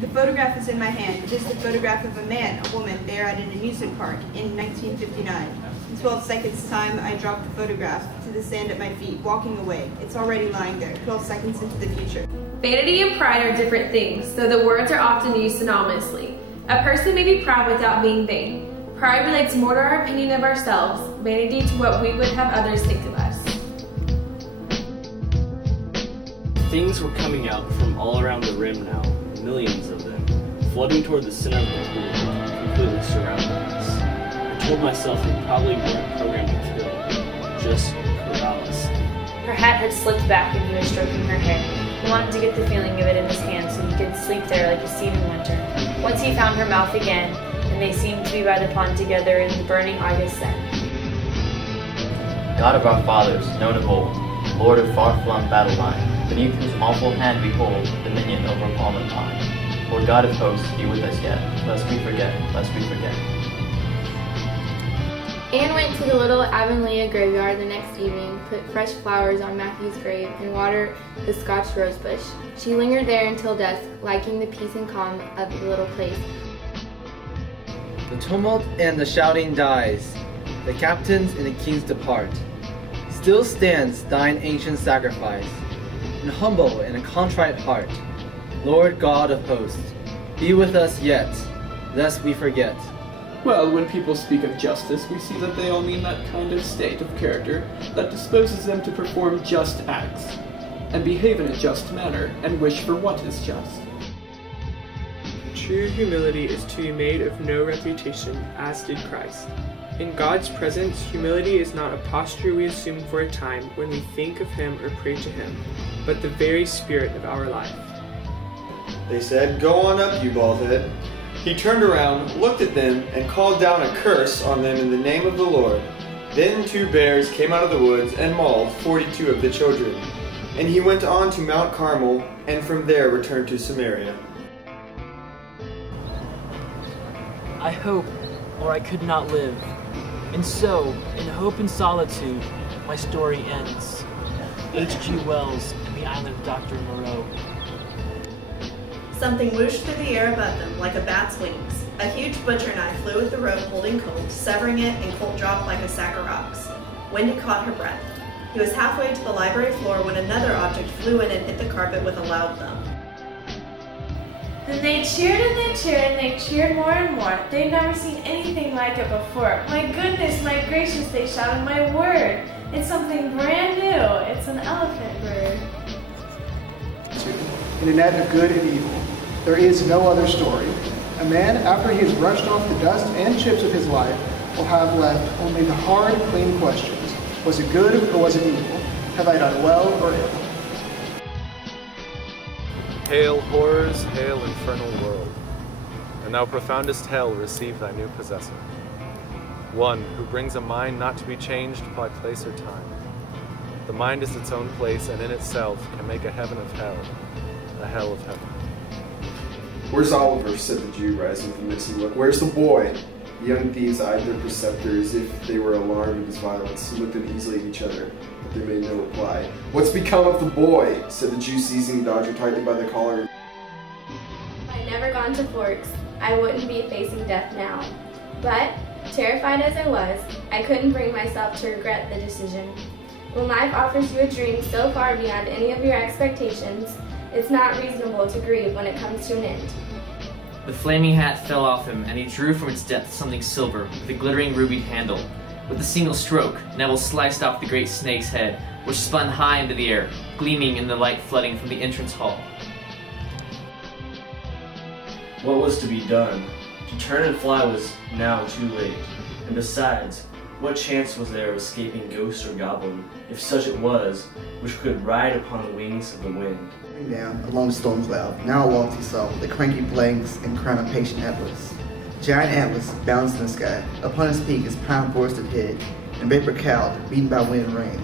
The photograph is in my hand. It is the photograph of a man, a woman, there at an amusement park in 1959. In 12 seconds' time, I dropped the photograph to the sand at my feet, walking away. It's already lying there, 12 seconds into the future. Vanity and pride are different things, though the words are often used synonymously. A person may be proud without being vain. Pride relates more to our opinion of ourselves, vanity to what we would have others think of us. Things were coming out from all around the rim now, millions of them, flooding toward the center of the pool, completely surrounding us. I told myself they probably weren't programmed to kill, just corral us. Her hat had slipped back and he was stroking her hair. He wanted to get the feeling of it in his hand so he could sleep there like a seed in winter. Once he found her mouth again, and they seemed to be by the pond together in the burning August sun. God of our fathers, known of old, Lord of far-flung battle line, beneath whose awful hand we hold dominion over palm and pine. Lord God of hosts, be with us yet, lest we forget, lest we forget. Anne went to the little Avonlea graveyard the next evening, put fresh flowers on Matthew's grave, and watered the Scotch rosebush. She lingered there until dusk, liking the peace and calm of the little place. The tumult and the shouting dies. The captains and the kings depart. Still stands thine ancient sacrifice, an humble and a contrite heart. Lord God of hosts, be with us yet, lest we forget. Well, when people speak of justice, we see that they all mean that kind of state of character that disposes them to perform just acts, and behave in a just manner, and wish for what is just. True humility is to be made of no reputation, as did Christ. In God's presence, humility is not a posture we assume for a time when we think of Him or pray to Him, but the very spirit of our life. They said, "Go on up, you bald head." He turned around, looked at them, and called down a curse on them in the name of the Lord. Then 2 bears came out of the woods and mauled 42 of the children. And he went on to Mount Carmel, and from there returned to Samaria. I hope, or I could not live. And so, in hope and solitude, my story ends. H.G. Wells and the Island of Dr. Moreau. Something whooshed through the air above them like a bat's wings. A huge butcher knife flew at the rope holding Colt, severing it, and Colt dropped like a sack of rocks. Wendy caught her breath. He was halfway to the library floor when another object flew in and hit the carpet with a loud thump. Then they cheered and they cheered and they cheered more and more. They'd never seen anything like it before. My goodness, my gracious, they shouted, my word. It's something brand new. It's an elephant bird. In a net of good and evil. There is no other story. A man, after he has brushed off the dust and chips of his life, will have left only the hard, clean questions. Was it good or was it evil? Have I done well or ill? Hail horrors, hail infernal world, and thou profoundest hell receive thy new possessor. One who brings a mind not to be changed by place or time. The mind is its own place and in itself can make a heaven of hell, a hell of heaven. "Where's Oliver?" said the Jew, rising from his look. "Where's the boy?" The young thieves eyed their preceptor as if they were alarmed at his violence. He looked uneasily at each other, but they made no reply. "What's become of the boy?" said the Jew, seizing the Dodger tightly by the collar. If I'd never gone to Forks, I wouldn't be facing death now. But, terrified as I was, I couldn't bring myself to regret the decision. When life offers you a dream so far beyond any of your expectations, it's not reasonable to grieve when it comes to an end. The flaming hat fell off him, and he drew from its depths something silver, with a glittering ruby handle. With a single stroke, Neville sliced off the great snake's head, which spun high into the air, gleaming in the light flooding from the entrance hall. What was to be done? To turn and fly was now too late. And besides, what chance was there of escaping ghost or goblin, if such it was, which could ride upon the wings of the wind? Down along the storm cloud, now walked he saw the cranky planks and crown of patient Atlas. Giant Atlas balanced in the sky. Upon his peak his pine forested head, and vapor cloud beaten by wind and rain.